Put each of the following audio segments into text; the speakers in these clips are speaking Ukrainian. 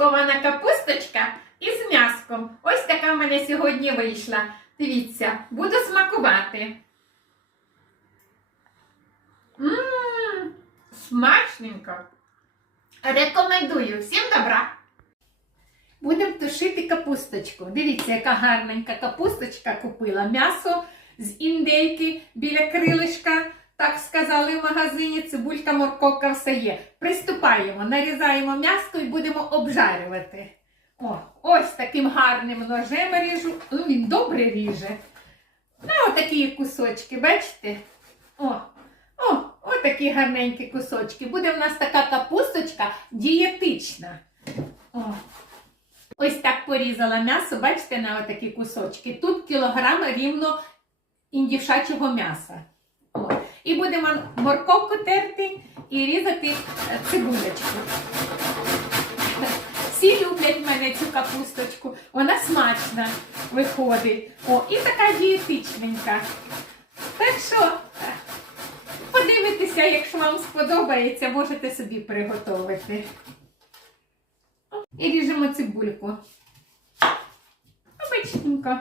тушкована капусточка із м'яском. Ось така в мене сьогодні вийшла. Дивіться, буду смакувати. Мм, смачненько. Рекомендую. Всім добра. Будемо тушити капусточку. Дивіться, яка гарненька капусточка купила. М'ясо з індейки біля крилишка. Так сказали в магазині, цибулька, морковка, все є. Приступаємо, нарізаємо м'яско і будемо обжарювати. О, ось таким гарним ножем ріжу. Ну, він добре ріже. Ну, отакі кусочки, бачите? О, о, отакі гарненькі кусочки. Буде в нас така капусточка дієтична. О. Ось так порізала м'ясо, бачите, на отакі кусочки. Тут кілограм рівно індівшачого м'яса. І будемо морковку терти і різати е, цибулечку. Всі люблять в мене цю капусточку, вона смачна виходить. О, і така дієтичненька. Так що е, подивитися, якщо вам сподобається, можете собі приготувати. І ріжемо цибульку. Обичненько.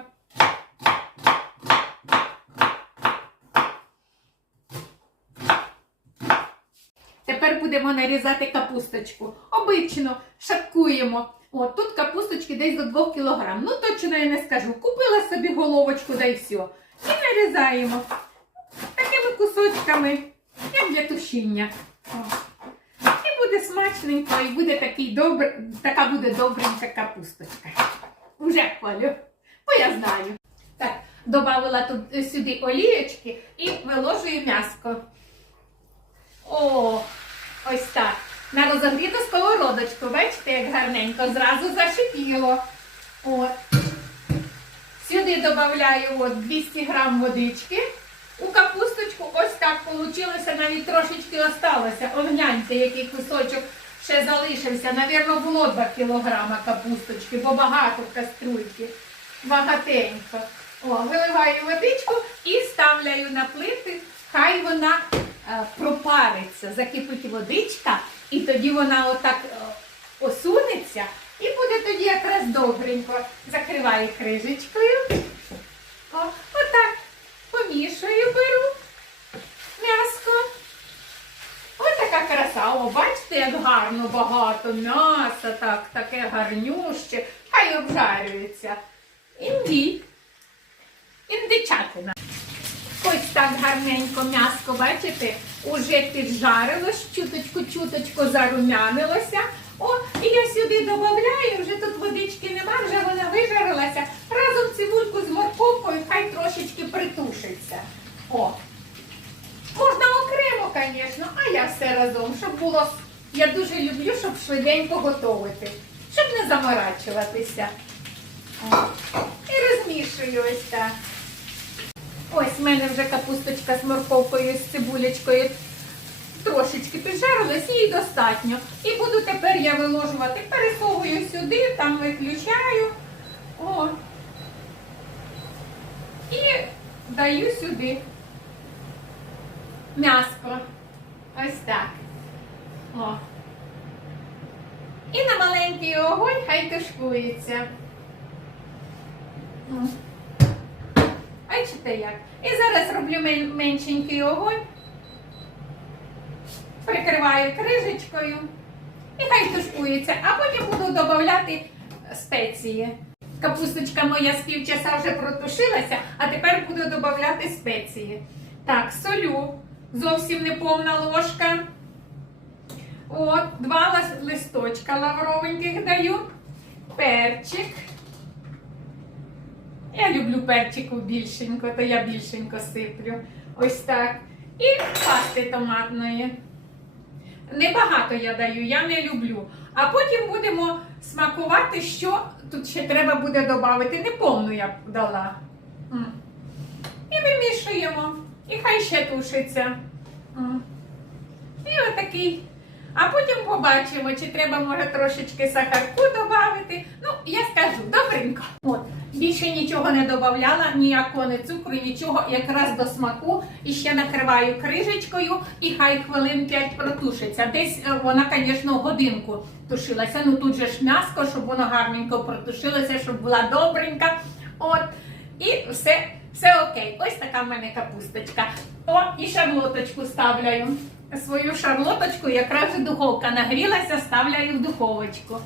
Тепер будемо нарізати капусточку. Обично шаткуємо. От тут капусточки десь до 2 кг. Ну точно я не скажу. Купила собі головочку да й все. І нарізаємо такими кусочками, як для тушіння. О. І буде смачненько, і буде такий добр... така буде добренька капусточка. Уже хвалю, бо я знаю. Так, додала тут е, сюди олієчки і виложую м'яско. О, ось так. На розогріту сковородочку, бачите, як гарненько, зразу зашипіло. От. Сюди додаю от 200 грам водички. У капусточку ось так вийшло, навіть трошечки осталося. О, гляньте, який кусочок ще залишився. Навірно, було 2 кілограма капусточки, бо багато в каструльки. Багатенько. О, виливаю водичку і ставляю на плити, хай вона е, пропариться, закипить водичка, і тоді вона отак е, осунеться, і буде тоді якраз добренько. Закриваю крижечкою. Отак помішую, беру м'яско. Ось така краса. О, бачите, як гарно багато м'яса, так, таке гарнюще, хай обжарюється. Індій. Ось так гарненько м'яско, бачите, уже піджарилось, чуточку-чуточку зарумянилося. О, і я сюди додаю, вже тут водички нема, вже вона вижарилася. Разом цибульку з морковкою хай трошечки притушиться. О. Можна окремо, звісно, а я все разом, щоб було. Я дуже люблю, щоб швиденько готувати, щоб не заморачуватися. О. І розмішую в мене вже капусточка з морковкою, з цибулечкою трошечки піджарилась, їй достатньо. І буду тепер я виложувати, пересовую сюди, там виключаю. О. І даю сюди м'яско. Ось так. О. І на маленький огонь хай тушкується. Бачите як? І зараз роблю меншенький огонь, прикриваю крижечкою і хай тушкується, а потім буду додавати спеції. Капусточка моя з півчаса вже протушилася, а тепер буду додавати спеції. Так, солю, зовсім не повна ложка. От, два листочка лавровеньких даю, перчик. Я люблю перчику більшенько, то я більшенько сиплю. Ось так. І пасти томатної. Небагато я даю, я не люблю. А потім будемо смакувати, що тут ще треба буде додати. Неповну я дала. І вимішуємо. І хай ще тушиться. І отакий. А потім побачимо, чи треба, може, трошечки сахарку додати. Ну, я скажу, добренько. От, Більше нічого не додавала, ніякого не цукру, нічого, якраз до смаку. І ще накриваю крижечкою, і хай хвилин 5 протушиться. Десь е, вона, звісно, годинку тушилася. Ну тут же ж м'яско, щоб воно гарненько протушилося, щоб була добренька. От. І все, все окей. Ось така в мене капусточка. О, і шарлоточку ставляю. Свою шарлоточку якраз духовка нагрілася, ставляю в духовочку.